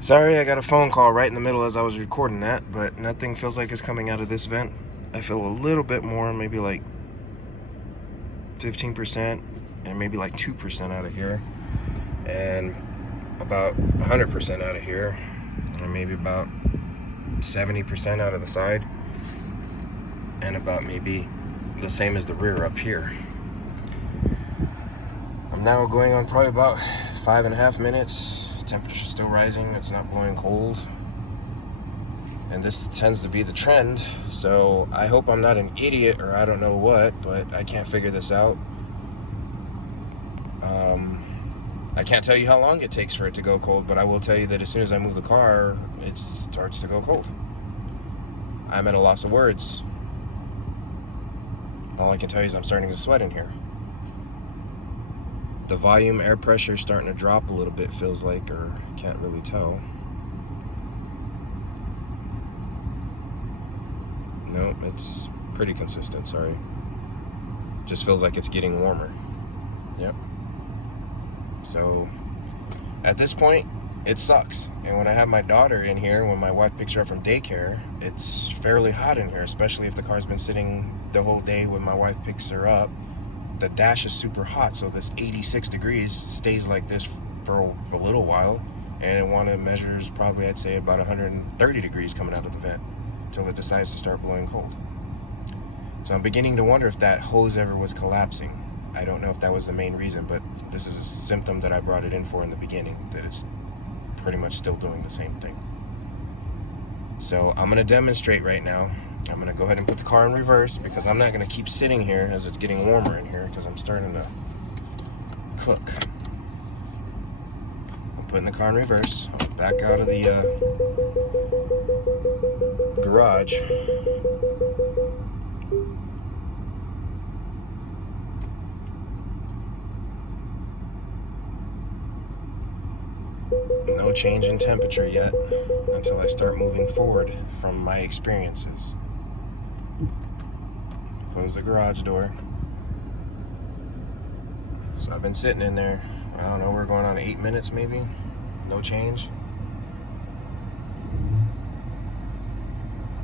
Sorry, I got a phone call right in the middle as I was recording that, but nothing feels like it's coming out of this vent. I feel a little bit more, maybe like 15% and maybe like 2% out of here, and about 100% out of here, and maybe about 70% out of the side, and about maybe the same as the rear up here. I'm now going on probably about 5.5 minutes. Temperature's still rising, it's not blowing cold, and this tends to be the trend, so I hope I'm not an idiot or I don't know what, but I can't figure this out. I can't tell you how long it takes for it to go cold, but I will tell you that as soon as I move the car, it starts to go cold. I'm at a loss of words. All I can tell you is I'm starting to sweat in here. The volume, air pressure is starting to drop a little bit, feels like, or can't really tell. No, it's pretty consistent, sorry. Just feels like it's getting warmer. Yep. So, at this point, it sucks. And when I have my daughter in here, when my wife picks her up from daycare, it's fairly hot in here, especially if the car's been sitting the whole day when my wife picks her up. The dash is super hot, so this 86 degrees stays like this for a little while, and it measures probably, I'd say, about 130 degrees coming out of the vent until it decides to start blowing cold. So I'm beginning to wonder if that hose ever was collapsing. I don't know if that was the main reason, but this is a symptom that I brought it in for in the beginning, that it's pretty much still doing the same thing. So I'm going to demonstrate right now. I'm going to go ahead and put the car in reverse because I'm not going to keep sitting here as it's getting warmer in here because I'm starting to cook. I'm putting the car in reverse. I'll back out of the garage. No change in temperature yet until I start moving forward from my experiences. Close the garage door. So I've been sitting in there, I don't know, we're going on 8 minutes maybe. No change.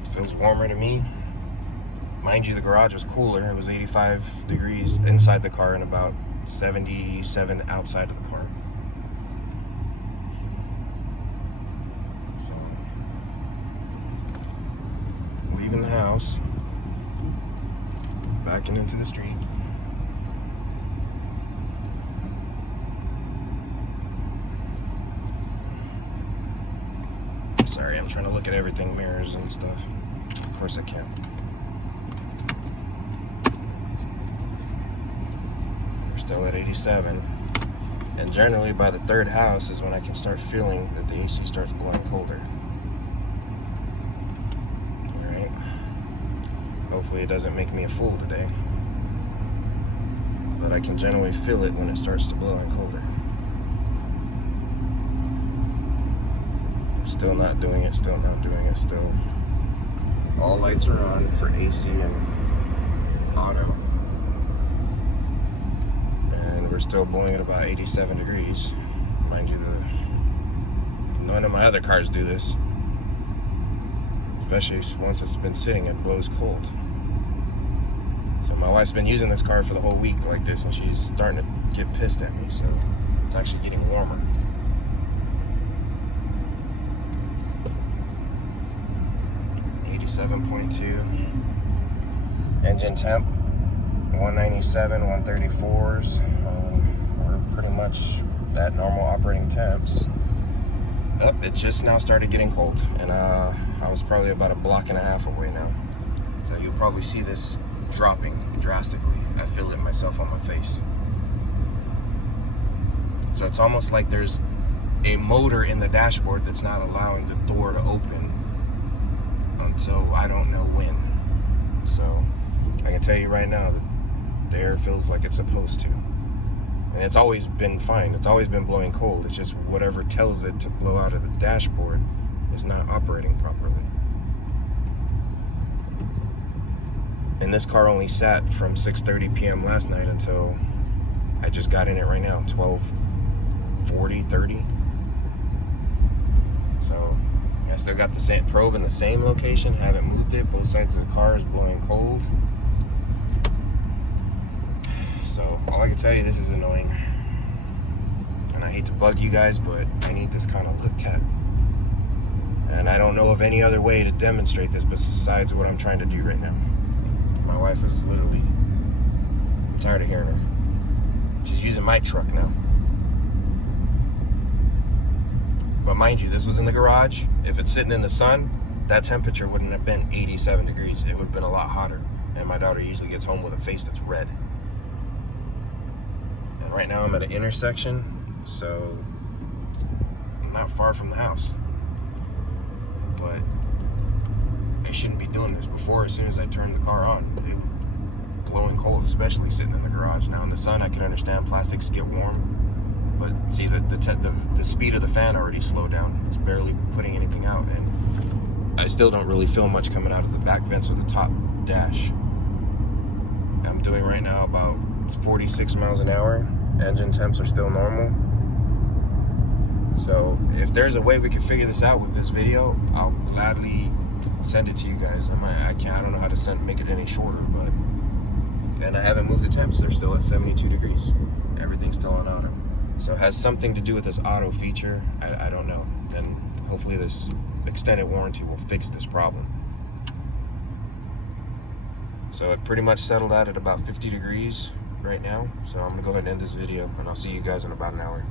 It feels warmer to me. Mind you, the garage was cooler. It was 85 degrees inside the car and about 77 outside of the car. Leaving the house, backing into the street. Sorry, I'm trying to look at everything, mirrors and stuff. Of course I can. We're still at 87. And generally by the third house is when I can start feeling that the AC starts blowing colder. Hopefully it doesn't make me a fool today. But I can generally feel it when it starts to blow and colder. Still not doing it, still not doing it, still. All lights are on for AC and auto. And we're still blowing at about 87 degrees. Mind you, none of my other cars do this. Especially once it's been sitting, it blows cold. So my wife's been using this car for the whole week like this, and she's starting to get pissed at me, so it's actually getting warmer. .2 engine temp, 197, 134s. We're pretty much at normal operating temps. Oh, it just now started getting cold, and I was probably about a block and a half away now. So you'll probably see this dropping drastically. I feel it myself on my face. So it's almost like there's a motor in the dashboard that's not allowing the door to open until I don't know when. So I can tell you right now that the air feels like it's supposed to. And it's always been fine. It's always been blowing cold. It's just whatever tells it to blow out of the dashboard is not operating properly. And this car only sat from 6:30 p.m. last night until I just got in it right now, 12:40, 30. I still got the same probe in the same location, haven't moved it. Both sides of the car is blowing cold. So all I can tell you, this is annoying. And I hate to bug you guys, but I need this kind of looked at. And I don't know of any other way to demonstrate this besides what I'm trying to do right now. My wife is literally tired of hearing her. She's using my truck now. But mind you, this was in the garage. If it's sitting in the sun, that temperature wouldn't have been 87 degrees. It would have been a lot hotter. And my daughter usually gets home with a face that's red. And right now I'm at an intersection, so I'm not far from the house. But I shouldn't be doing this. Before, as soon as I turned the car on, it was blowing cold, especially sitting in the garage. Now in the sun, I can understand plastics get warm, but see, the speed of the fan already slowed down. It's barely putting anything out, and I still don't really feel much coming out of the back vents or the top dash. I'm doing right now about 46 miles an hour. Engine temps are still normal. So if there's a way we can figure this out with this video, I'll gladly send it to you guys. I don't know how to make it any shorter, but, and I haven't moved the temps. They're still at 72 degrees. Everything's still on auto. So it has something to do with this auto feature. I don't know. Then hopefully this extended warranty will fix this problem. So it pretty much settled out at about 50 degrees right now. So I'm gonna go ahead and end this video, and I'll see you guys in about an hour.